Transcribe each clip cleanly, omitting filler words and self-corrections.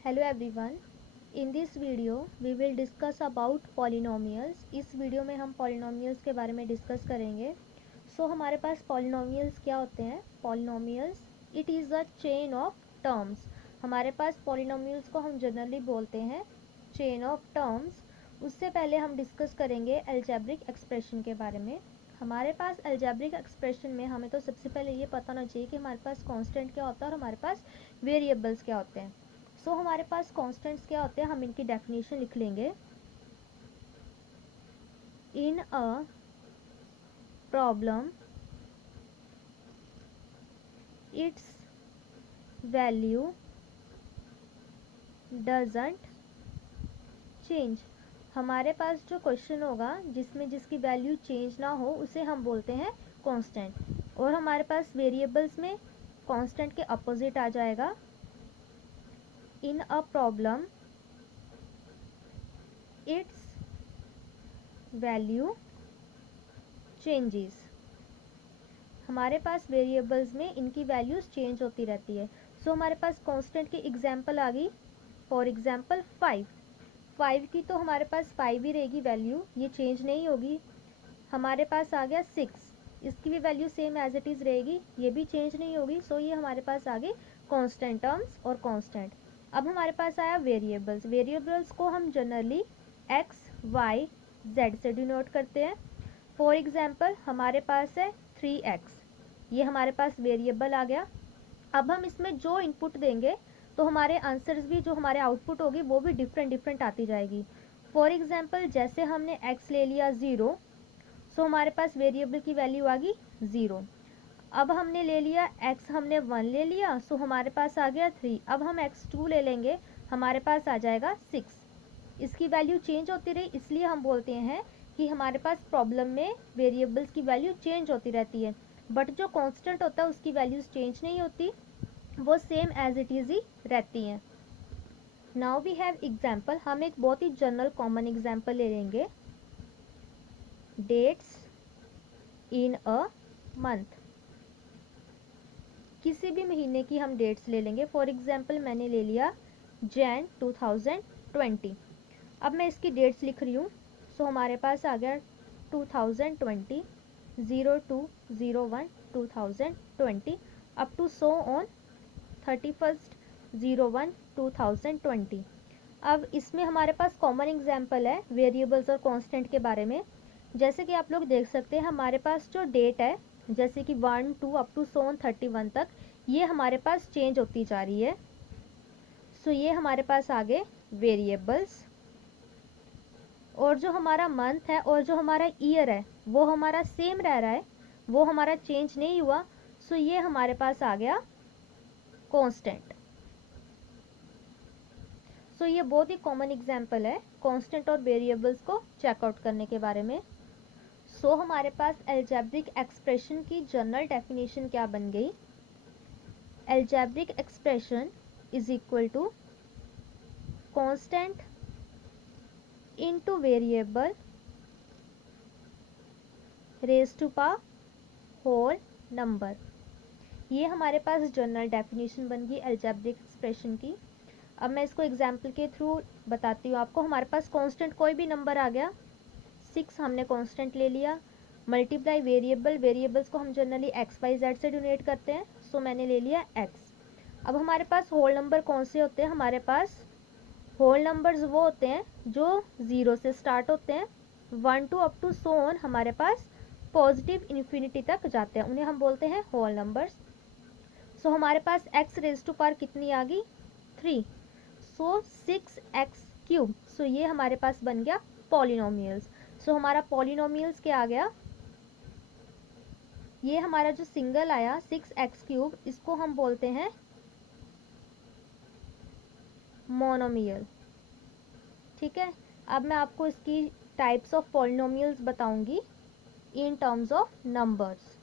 Hello everyone. In this video we will discuss about polynomials. इस video में हम polynomials के बारे में डिस्कस करेंगे। हमारे पास पॉलिनोमियल्स क्या होते हैं? Polynomials it is a chain of terms. हमारे पास पॉलिनोमियल्स को हम जनरली बोलते हैं चेन ऑफ टर्म्स। उससे पहले हम डिस्कस करेंगे अलजेब्रिक एक्सप्रेशन के बारे में। हमारे पास अलजेब्रिक एक्सप्रेशन में हमें तो सबसे पहले ये पता होना चाहिए कि हमारे पास कांस्टेंट क्या होता है और हमारे पास वेरिएबल्स क्या होते हैं। हमारे पास कांस्टेंट्स क्या होते हैं, हम इनकी डेफिनेशन लिख लेंगे। In a problem its value doesn't change. हमारे पास जो क्वेश्चन होगा जिसमें जिसकी वैल्यू चेंज ना हो उसे हम बोलते हैं कांस्टेंट। और हमारे पास वेरिएबल्स में कांस्टेंट के अपोजिट आ जाएगा in a problem its value changes. हमारे पास वेरिएबल्स में इनकी वैल्यूज चेंज होती रहती है। हमारे पास कांस्टेंट की एग्जांपल आ गई। फॉर एग्जांपल 5 की तो हमारे पास 5 ही रहेगी वैल्यू, ये चेंज नहीं होगी। हमारे पास आ गया 6, इसकी भी value same as it is रहेगी, ये भी चेंज नहीं होगी। ये हमारे पास आ गए कांस्टेंट टर्म्स और कांस्टेंट। अब हमारे पास आया वेरिएबल्स। वेरिएबल्स को हम जनरली एक्स वाई जेड से डिनोट करते हैं। फॉर एग्जाम्पल हमारे पास है 3x, ये हमारे पास वेरिएबल आ गया। अब हम इसमें जो इनपुट देंगे तो हमारे आंसर्स भी, जो हमारे आउटपुट होगी वो भी डिफरेंट आती जाएगी। फॉर एग्जाम्पल जैसे हमने x ले लिया 0, हमारे पास वेरिएबल की वैल्यू आ गई 0। अब हमने ले लिया x, हमने 1 ले लिया, हमारे पास आ गया 3। अब हम x2 ले लेंगे, हमारे पास आ जाएगा 6। इसकी वैल्यू चेंज होती रही, इसलिए हम बोलते हैं कि हमारे पास प्रॉब्लम में वेरिएबल्स की वैल्यू चेंज होती रहती है, बट जो कांस्टेंट होता है उसकी वैल्यूज चेंज नहीं होती, वो सेम एज इट इज़ ही रहती हैं। Now we have example. हम एक बहुत ही जनरल कॉमन एग्जाम्पल ले लेंगे। Dates in a month. किसी भी महीने की हम डेट्स ले लेंगे। फॉर एग्जाम्पल मैंने ले लिया जैन 2020। अब मैं इसकी डेट्स लिख रही हूँ। हमारे पास आ गया 2020 02/01 2020 अप टू सो ऑन 31/01 2020। अब इसमें हमारे पास कॉमन एग्जाम्पल है वेरिएबल्स और कांस्टेंट के बारे में। जैसे कि आप लोग देख सकते हैं हमारे पास जो डेट है, जैसे कि 1 2 अप टू सो ऑन 31 तक, ये हमारे पास चेंज होती जा रही है। ये हमारे पास आ गए वेरिएबल्स। और जो हमारा मंथ है और जो हमारा ईयर है वो हमारा सेम रह रहा है, वो हमारा चेंज नहीं हुआ। ये हमारे पास आ गया कांस्टेंट। ये बहुत ही कॉमन एग्जांपल है कांस्टेंट और वेरिएबल्स को चेकआउट करने के बारे में। हमारे पास अलजेब्रिक एक्सप्रेशन की जनरल डेफिनेशन क्या बन गई? Algebraic expression is equal to constant into variable raise to power whole number. ये हमारे पास जनरल डेफिनेशन बन गई अलजेब्रिक एक्सप्रेशन की। अब मैं इसको एग्जाम्पल के थ्रू बताती हूँ आपको। हमारे पास कांस्टेंट कोई भी नंबर आ गया, 6 हमने कांस्टेंट ले लिया, मल्टीप्लाई वेरिएबल। वेरिएबल्स को हम जनरली एक्स वाई जेड से डिनोट करते हैं, मैंने ले लिया x। अब हमारे पास होल नंबर कौन से होते हैं? हमारे पास होल नंबर्स वो होते हैं जो 0 से स्टार्ट होते हैं, 1 2 अप टू सो ऑन हमारे पास पॉजिटिव इन्फिनिटी तक जाते हैं, उन्हें हम बोलते हैं होल नंबर्स। हमारे पास x रेज टू पावर कितनी आ गई? 3। 6x3। ये हमारे पास बन गया पॉलिनोमियल्स। हमारा पॉलिनोमियल्स क्या आ गया? ये हमारा जो सिंगल आया 6x3, इसको हम बोलते हैं मोनोमियल। ठीक है। अब मैं आपको इसकी टाइप्स ऑफ पॉलिनोमियल्स बताऊंगी इन टर्म्स ऑफ नंबर्स।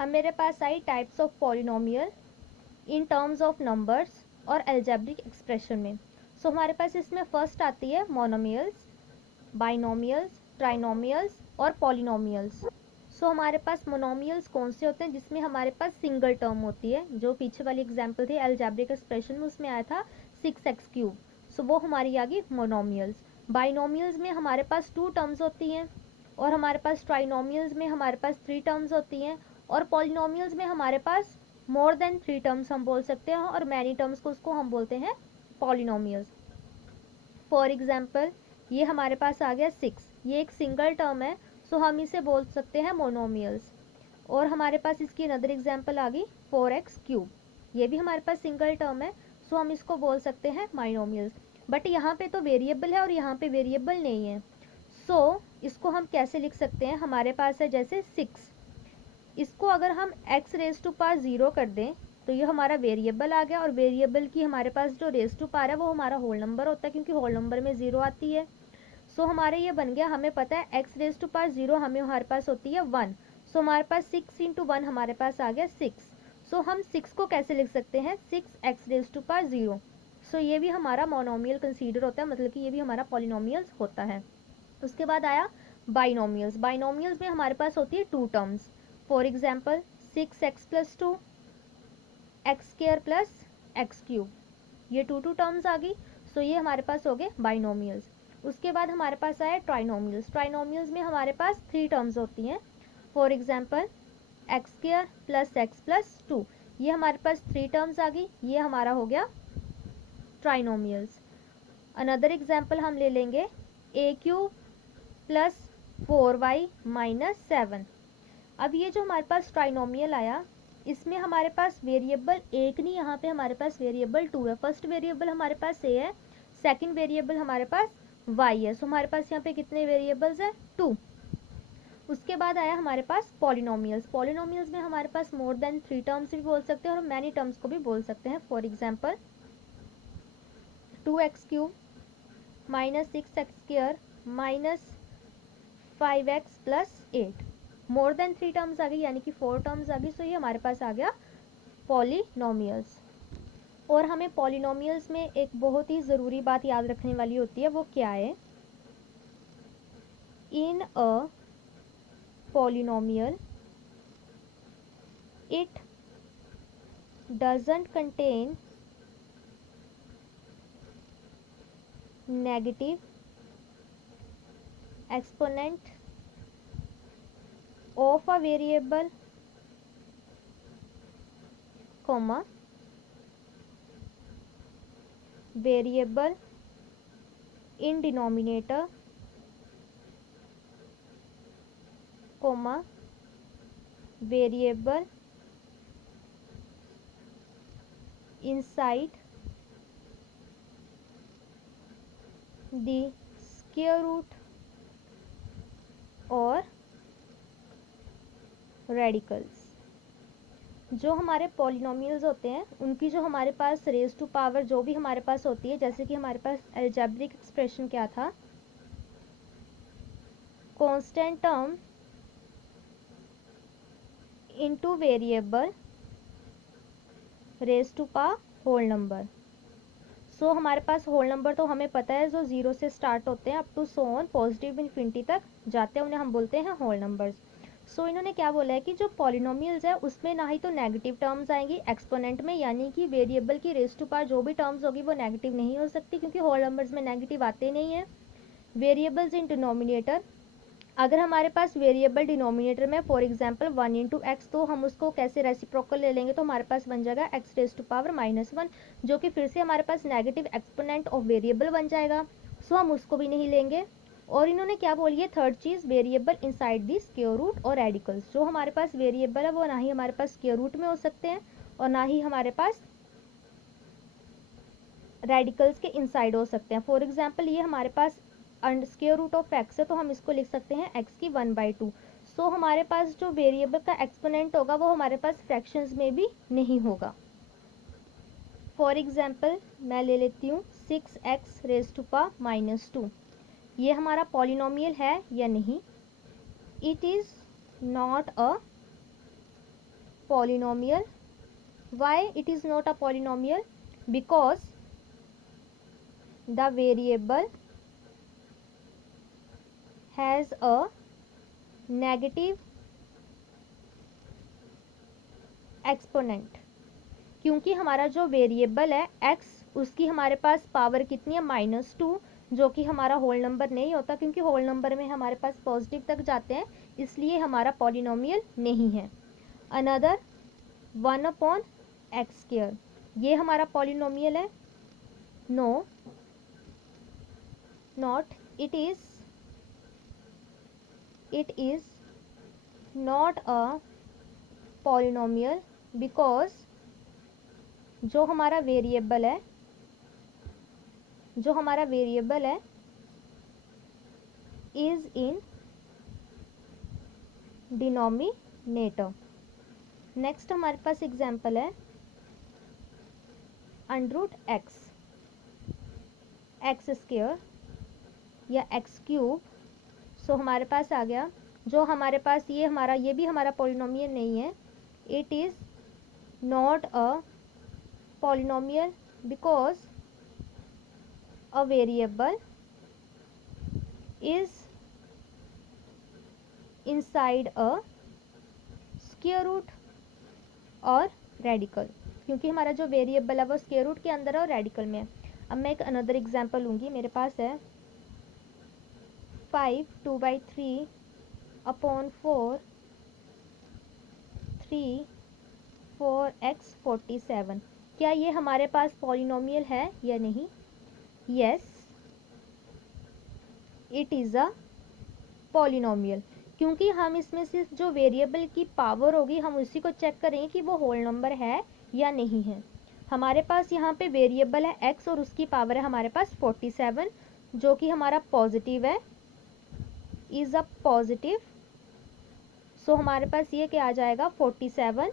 हम मेरे पास आई types of polynomial in terms of numbers और अलजेब्रिक एक्सप्रेशन में। हमारे पास इसमें फर्स्ट आती है मोनोमियल्स, बाइनोमियल्स, ट्राइनोमियल्स और पॉलिनोमियल्स। सो हमारे पास मोनोमियल्स कौन से होते हैं जिसमें हमारे पास सिंगल टर्म होती है, जो पीछे वाली एग्जांपल थी अलजेब्रिक एक्सप्रेशन में, उसमें आया था 6x3, सो वो हमारी आ गई मोनोमियल्स। बाइनोमियल्स में हमारे पास 2 टर्म्स होती हैं, और हमारे पास ट्राइनोमियल्स में हमारे पास 3 टर्म्स होती हैं, और पॉलिनोमियल्स में हमारे पास मोर देन 3 टर्म्स हम बोल सकते हैं, और मैनी टर्म्स को उसको हम बोलते हैं पॉलिनोमियल्स। फॉर एग्जाम्पल ये हमारे पास आ गया 6, ये एक सिंगल टर्म है, सो हम इसे बोल सकते हैं मोनोमियल्स। और हमारे पास इसकी अनदर एग्जाम्पल आ गई 4x3, ये भी हमारे पास सिंगल टर्म है, सो हम इसको बोल सकते हैं बाइनोमियल्स। बट यहाँ पे तो वेरिएबल है और यहाँ पे वेरिएबल नहीं है, सो इसको हम कैसे लिख सकते हैं, हमारे पास है जैसे 6, इसको अगर हम x रेज टू पावर 0 कर दें तो ये हमारा वेरिएबल आ गया, और वेरिएबल की हमारे पास जो रेज टू पावर है वो हमारा होल नंबर होता है, क्योंकि होल नंबर में 0 आती है। सो हमारे ये बन गया, हमें पता है x रेज टू पावर 0 हमें हमारे पास होती है 1, सो हमारे पास 6 इंटू 1 हमारे पास आ गया 6। सो हम 6 को कैसे लिख सकते हैं, 6x रेज टू पावर 0। सो ये भी हमारा मोनोमियल कंसीडर होता है, मतलब कि ये भी हमारा पॉलिनोमियल्स होता है। उसके बाद आया बाइनोमियल्स। बाइनोमियल्स में हमारे पास होती है 2 terms, for example 6x plus 2, x square plus x cube, ये 2 टर्म्स आ गई, सो ये हमारे पास हो गए बाइनोमियल्स। उसके बाद हमारे पास आया ट्राइनोमियल्स। ट्राइनोमियल्स में हमारे पास 3 टर्म्स होती हैं, for example x square plus x plus 2, ये हमारे पास 3 टर्म्स आ गई, ये हमारा हो गया ट्राइनोमियल्स। अनदर एग्जाम्पल हम ले लेंगे ए क्यूब प्लस 4y माइनस 7। अब ये जो हमारे पास ट्राइनोमियल आया, इसमें हमारे पास वेरिएबल एक नहीं, यहाँ पे हमारे पास वेरिएबल 2 है। फर्स्ट वेरिएबल हमारे पास ए है, सेकंड वेरिएबल हमारे पास y है, सो हमारे पास यहाँ पे कितने वेरिएबल्स है, 2। उसके बाद आया हमारे पास पॉलिनोमियल्स। पॉलिनोमियल्स में हमारे पास मोर देन 3 टर्म्स भी बोल सकते हैं और मैनी टर्म्स को भी बोल सकते हैं। For example 2x³ minus 6x² minus 5x plus 8, more than 3 terms आ गई, यानी कि 4 टर्म्स आ गई, सो ये हमारे पास आ गया पॉलिनोमियल्स। और हमें पॉलिनोमियल्स में एक बहुत ही ज़रूरी बात याद रखने वाली होती है, वो क्या है, in a polynomial it doesn't contain negative exponent of a variable, comma variable in denominator, comma variable inside the square root और रेडिकल्स। जो हमारे पॉलिनोमियल्स होते हैं उनकी जो हमारे पास रेज टू पावर जो भी हमारे पास होती है, जैसे कि हमारे पास अलजेब्रिक एक्सप्रेशन क्या था, constant term into variable raise to power whole number. So हमारे पास होल नंबर तो हमें पता है जो 0 से स्टार्ट होते हैं up to so on positive infinity तक जाते हैं, उन्हें हम बोलते हैं होल नंबर्स। सो इन्होंने क्या बोला है कि जो पॉलिनोमियल्स है उसमें ना ही तो नेगेटिव टर्म्स आएंगी एक्सपोनेंट में, यानी कि वेरिएबल की रेज टू पावर जो भी टर्म्स होगी वो नेगेटिव नहीं हो सकती, क्योंकि होल नंबर्स में नेगेटिव आते नहीं है। वेरिएबल्स इन डिनोमिनेटर, अगर हमारे पास वेरिएबल डिनोमिनेटर में फॉर एग्जांपल 1 इंटू एक्स, तो हम उसको कैसे रेसिप्रोकल ले लेंगे, तो हमारे पास बन जाएगा एक्स रेज टू पावर -1, जो कि फिर से हमारे पास नेगेटिव एक्सपोनेंट ऑफ वेरिएबल बन जाएगा, सो हम उसको भी नहीं लेंगे। और इन्होंने क्या बोली है, थर्ड चीज़, variable inside the square root और रेडिकल्स। जो हमारे पास वेरिएबल है वो ना ही हमारे पास स्क्वायर रूट में हो सकते हैं और ना ही हमारे पास रेडिकल्स के इनसाइड हो सकते हैं। फॉर एग्जाम्पल ये हमारे पास स्क्वायर रूट ऑफ एक्स है, तो हम इसको लिख सकते हैं एक्स की 1/2। सो हमारे पास जो वेरिएबल का एक्सपोनेंट होगा वो हमारे पास फ्रैक्शंस में भी नहीं होगा। फॉर एग्जाम्पल मैं ले लेती हूँ 6x रेज टू पावर -2, ये हमारा पॉलिनोमियल है या नहीं, it is not a polynomial. Why it is not a polynomial, because the variable has a negative exponent, क्योंकि हमारा जो वेरिएबल है x, उसकी हमारे पास पावर कितनी है -2, जो कि हमारा होल नंबर नहीं होता, क्योंकि होल नंबर में हमारे पास पॉजिटिव तक जाते हैं, इसलिए हमारा पॉलिनोमियल नहीं है। अनदर 1/x², ये हमारा पॉलिनोमियल है? No, not, it is not a polynomial, because जो हमारा वेरिएबल है इज इन डिनोमिनेटर। नेक्स्ट हमारे पास एग्जाम्पल है √x² या x³। सो हमारे पास आ गया, जो हमारे पास ये भी हमारा पॉलिनोमियल नहीं है। It is not a polynomial because a variable is inside a square root और रेडिकल, क्योंकि हमारा जो वेरिएबल है वो स्क्वायर रूट के अंदर है और रेडिकल में है। अब मैं एक अनदर एग्जांपल लूँगी। मेरे पास है 5 2/3/4 3 4x 47। क्या ये हमारे पास पॉलिनोमियल है या नहीं? Yes, it is a polynomial, क्योंकि हम इसमें सिर्फ जो वेरिएबल की पावर होगी हम उसी को चेक करेंगे कि वो होल नंबर है या नहीं है। हमारे पास यहाँ पे वेरिएबल है x और उसकी पावर है हमारे पास 47, जो कि हमारा पॉजिटिव है, इज अ पॉजिटिव। सो हमारे पास ये क्या आ जाएगा, 47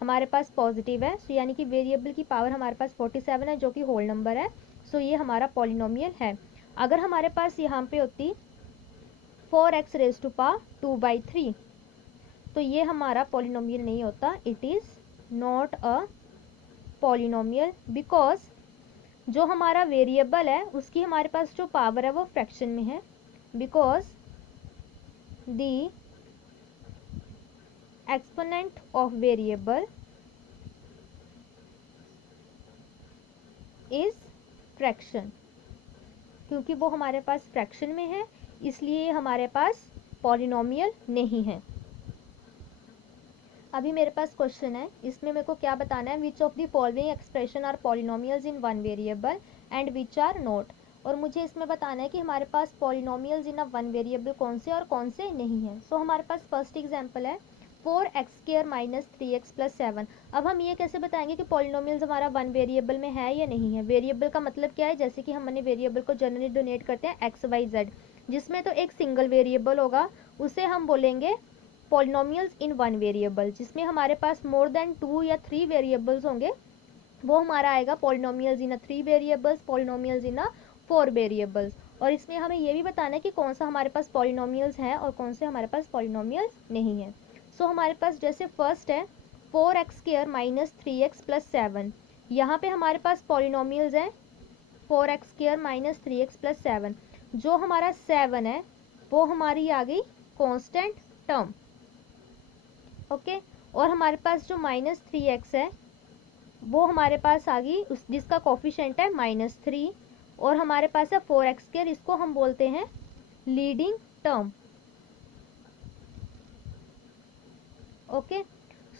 हमारे पास पॉजिटिव है, सो यानी कि वेरिएबल की पावर हमारे पास 47 है, जो कि होल नंबर है। सो ये हमारा पॉलिनोमियल है। अगर हमारे पास यहाँ पे होती 4x⁻²/3, तो ये हमारा पॉलिनोमियल नहीं होता। It is not a polynomial because जो हमारा वेरिएबल है उसकी हमारे पास जो पावर है वो फ्रैक्शन में है, because the exponent of variable is fraction, क्योंकि वो हमारे पास फ्रैक्शन में है, इसलिए हमारे पास पॉलिनोमियल नहीं है। अभी मेरे पास क्वेश्चन है, इसमें मेरे को क्या बताना है, which of the following expression are polynomials in one variable and which are not. और मुझे इसमें बताना है कि हमारे पास polynomials in a one variable कौन से और कौन से नहीं है। सो हमारे पास फर्स्ट एग्जांपल है 4x² - 3x + 7। अब हम ये कैसे बताएंगे कि पॉलिनोमियल्स हमारा वन वेरिएबल में है या नहीं है। वेरिएबल का मतलब क्या है, जैसे कि हमने वेरिएबल को जनरली डोनेट करते हैं x, y, z, जिसमें तो एक सिंगल वेरिएबल होगा उसे हम बोलेंगे पॉलिनोमियल्स इन वन वेरिएबल। जिसमें हमारे पास मोर देन 2 या 3 वेरिएबल्स होंगे वो हमारा आएगा polynomials in a 3 variables, polynomials in a 4 variables. और इसमें हमें ये भी बताना है कि कौन सा हमारे पास पॉलिनोमियल्स है और कौन से हमारे पास पॉलिनोमियल्स नहीं है। सो हमारे पास जैसे फर्स्ट है 4x² - 3x + 7। यहाँ पे हमारे पास पॉलिनोमियल्स हैं 4x² - 3x + 7। जो हमारा 7 है वो हमारी आ गई कॉन्स्टेंट टर्म, ओके। और हमारे पास जो -3x है वो हमारे पास आ गई जिसका कोफिशिएंट है -3। और हमारे पास है 4x², इसको हम बोलते हैं लीडिंग टर्म, ओके।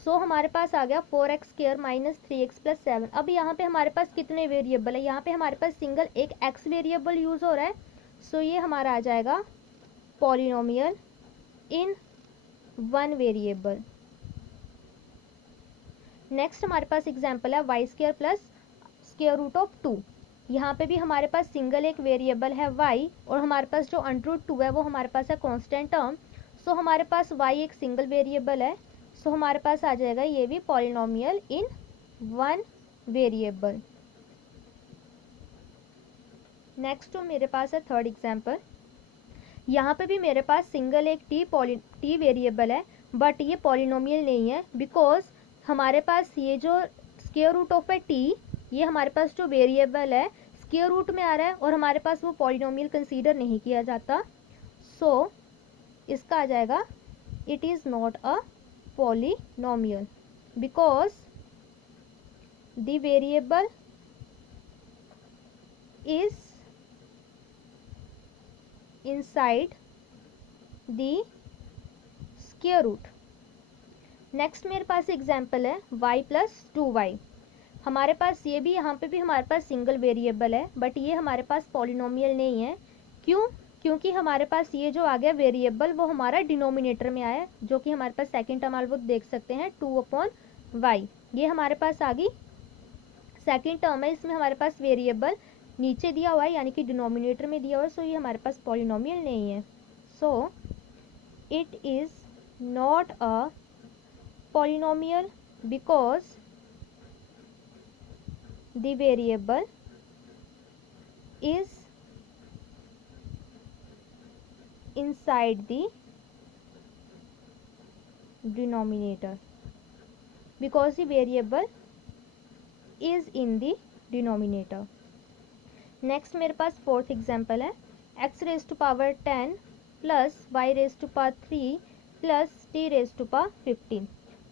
सो हमारे पास आ गया 4x² - 3x + 7। अब यहाँ पे हमारे पास कितने वेरिएबल है, यहाँ पे हमारे पास सिंगल एक x वेरिएबल यूज हो रहा है। सो ये हमारा आ जाएगा polynomial in one variable. Next हमारे पास एग्जांपल है y² + √2। यहाँ पे भी हमारे पास सिंगल एक वेरिएबल है y और हमारे पास जो √2 है वो हमारे पास है कांस्टेंट टर्म। सो हमारे पास y एक सिंगल वेरिएबल है, सो हमारे पास आ जाएगा ये भी polynomial in one variable. Next मेरे पास है थर्ड एग्जांपल। यहाँ पे भी मेरे पास सिंगल एक t वेरिएबल है, बट ये पॉलिनोमियल नहीं है बिकॉज हमारे पास ये जो square root of a t, ये हमारे पास जो वेरिएबल है स्क्वायर रूट में आ रहा है और हमारे पास वो पॉलिनोमियल कंसीडर नहीं किया जाता। सो इसका आ जाएगा it is not a polynomial. because the variable is inside the square root। Next मेरे पास एग्जाम्पल है y प्लस 2y। हमारे पास ये भी, यहाँ पे भी हमारे पास सिंगल वेरिएबल है, बट ये हमारे पास पॉलिनोमियल नहीं है। क्यों? क्योंकि हमारे पास ये जो आ गया वेरिएबल वो हमारा डिनोमिनेटर में आया, जो कि हमारे पास सेकंड टर्म आप लोग देख सकते हैं 2/y, ये हमारे पास आ गई सेकंड टर्म है। इसमें हमारे पास वेरिएबल नीचे दिया हुआ है, यानी कि डिनोमिनेटर में दिया हुआ है, सो ये हमारे पास पॉलिनोमियल नहीं है। So it is not a polynomial because the variable is inside the denominator, because the variable is in the denominator। Next मेरे पास फोर्थ एग्जाम्पल है x raise to power 10 plus y raise to power 3 plus t raise to power 15।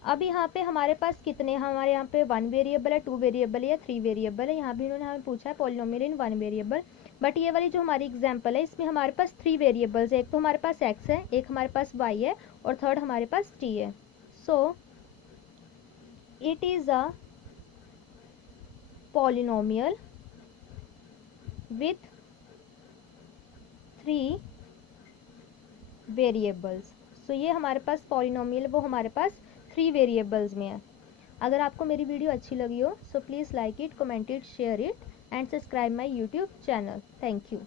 अब यहाँ पे हमारे पास कितने, हमारे यहाँ पे 1 वेरिएबल है, 2 वेरिएबल है या 3 वेरिएबल है। यहाँ भी इन्होंने हमें पूछा है पॉलिनोमियल इन 1 वेरिएबल, बट ये वाली जो हमारी एग्जांपल है इसमें हमारे पास 3 वेरिएबल्स है। एक तो हमारे पास x है, एक हमारे पास y है और थर्ड हमारे पास t है। So it is a polynomial with 3 variables. So ये हमारे पास पॉलिनोमियल वो हमारे पास 3 वेरिएबल्स में है। अगर आपको मेरी वीडियो अच्छी लगी हो so please like it, comment it, share it and subscribe my YouTube channel. Thank you.